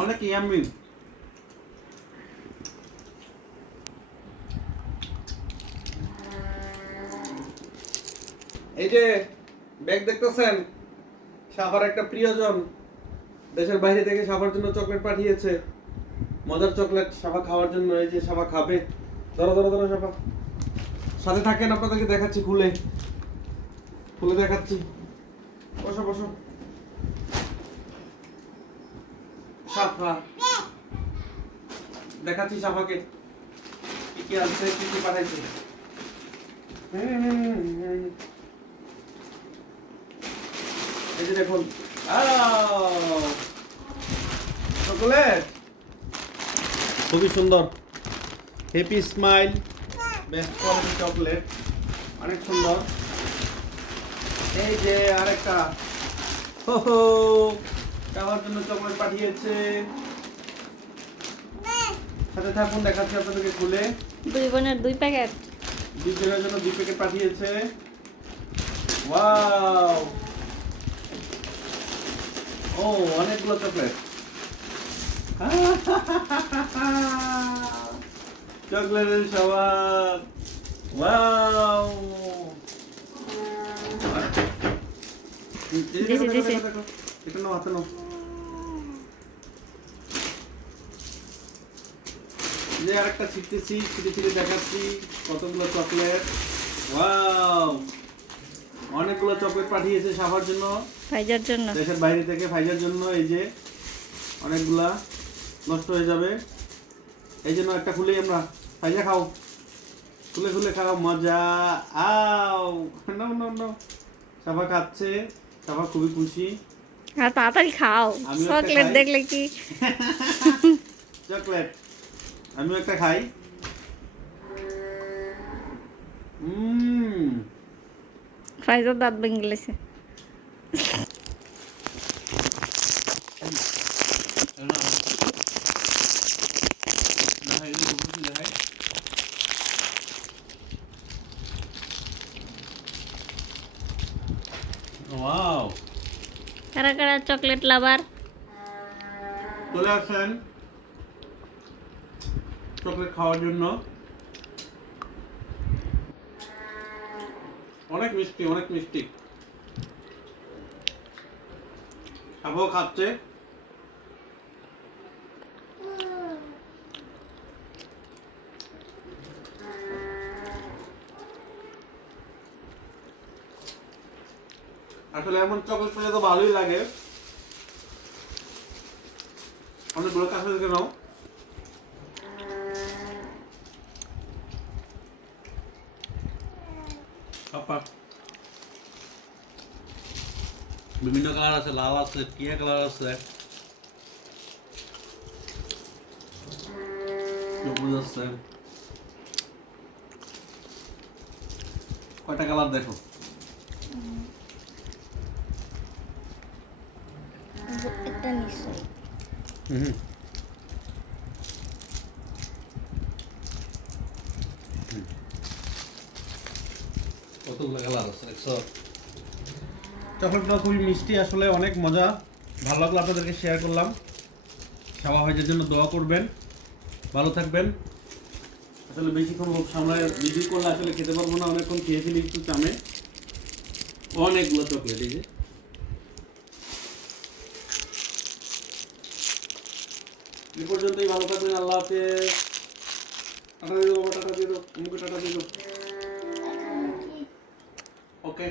অনেক ইয়াম্মি। এই যে ব্যাগ দেখতেছেন, সাফার একটা প্রিয়জন দেশের বাইরে থেকে সাফার জন্য চকলেট পাঠিয়েছে, মজার চকলেট সাফা খাওয়ার জন্য। এই যে সাফা খাবে, ধরো ধরো ধরো সাফা, সাথে থাকেন, আপনাদেরকে দেখাচ্ছি, খুলে খুলে দেখাচ্ছি। বসো বসো সাফা, দেখাচ্ছি সাফাকে কি কি আছে, কি কি পাঠাইছে। এই যে দেখুন, চকলেট খুবই সুন্দর, happy smile, best quality chocolate, অনেক সুন্দর। এই যে আরেকটা, হো হো, খাওয়ার জন্য চকলেট পাঠিয়েছে। সাথে থাকুন, দেখাচ্ছি আপনাদেরকে খুলে। দুই বোনের 2 প্যাকেট, দুই জনের জন্য 2 প্যাকেট পাঠিয়েছে। ওয়াও, ও অনেকগুলো চকলেট, চকলেটের সবার। ওয়াও, এটা নাও, হাতে নাও। যে আরেকটা ছিটতেছি, ছিটে ছিটে দেখাচ্ছি কতগুলো চকলেট। ওয়াও, অনেকগুলো চকলেট পাঠিয়েছে সাফার জন্য, ফাইজার জন্য, দেশের বাইরে থেকে ফাইজার জন্য। এই যে অনেকগুলা নষ্ট হয়ে যাবে, এই জন্য একটা খুলেই আমরা। ফাইজা খাও, খুলে খুলে খাও, মজা। আও নাও নাও নাও, সাফা খাচ্ছে, সাফা খুবই খুশি। আর তাড়াতাড়ি খাও, চকলেট দেখলে কি। চকলেট আমিও একটা খাই। ফাইজার দাঁত ভেঙে গেছে। ওয়াও, কারা কারা চকলেট লাভার চলে আসেন চকলেট খাওয়ার জন্য। অনেক মিষ্টি, অনেক মিষ্টি। সাফাও খাচ্ছে। আসলে এমন চকলেট পেলে তো ভালোই লাগে। অনেকগুলো কাছে থেকে নাও। বিভিন্ন কালার আছে, লাল আছে, টিয়া কালার আছে, সবুজ আছে। কয়টা কালার দেখো? একটা নিশ্চয়। কতগুলো কালার আছে দেখছো? চকলেটটা খুবই মিষ্টি, আসলে অনেক মজা। ভালো লাগলো, আপনাদেরকে শেয়ার করলাম। সাবা ভাইদের জন্য দোয়া করবেন, ভালো থাকবেন। আসলে বেশিক্ষণ লোক সামলায় ভিডিও করলে আসলে খেতে পারবো না, অনেকক্ষণ খেয়ে ফেলি একটু চামে। অনেকগুলো চকলেট, এই যে। এই পর্যন্তই, ভালো থাকবেন, আল্লাহ হাফেজ। টাটা দিয়ে দাও বাবা, টাটা দিয়ে দাও, মুখে টাটা দিয়ে দাও। ওকে।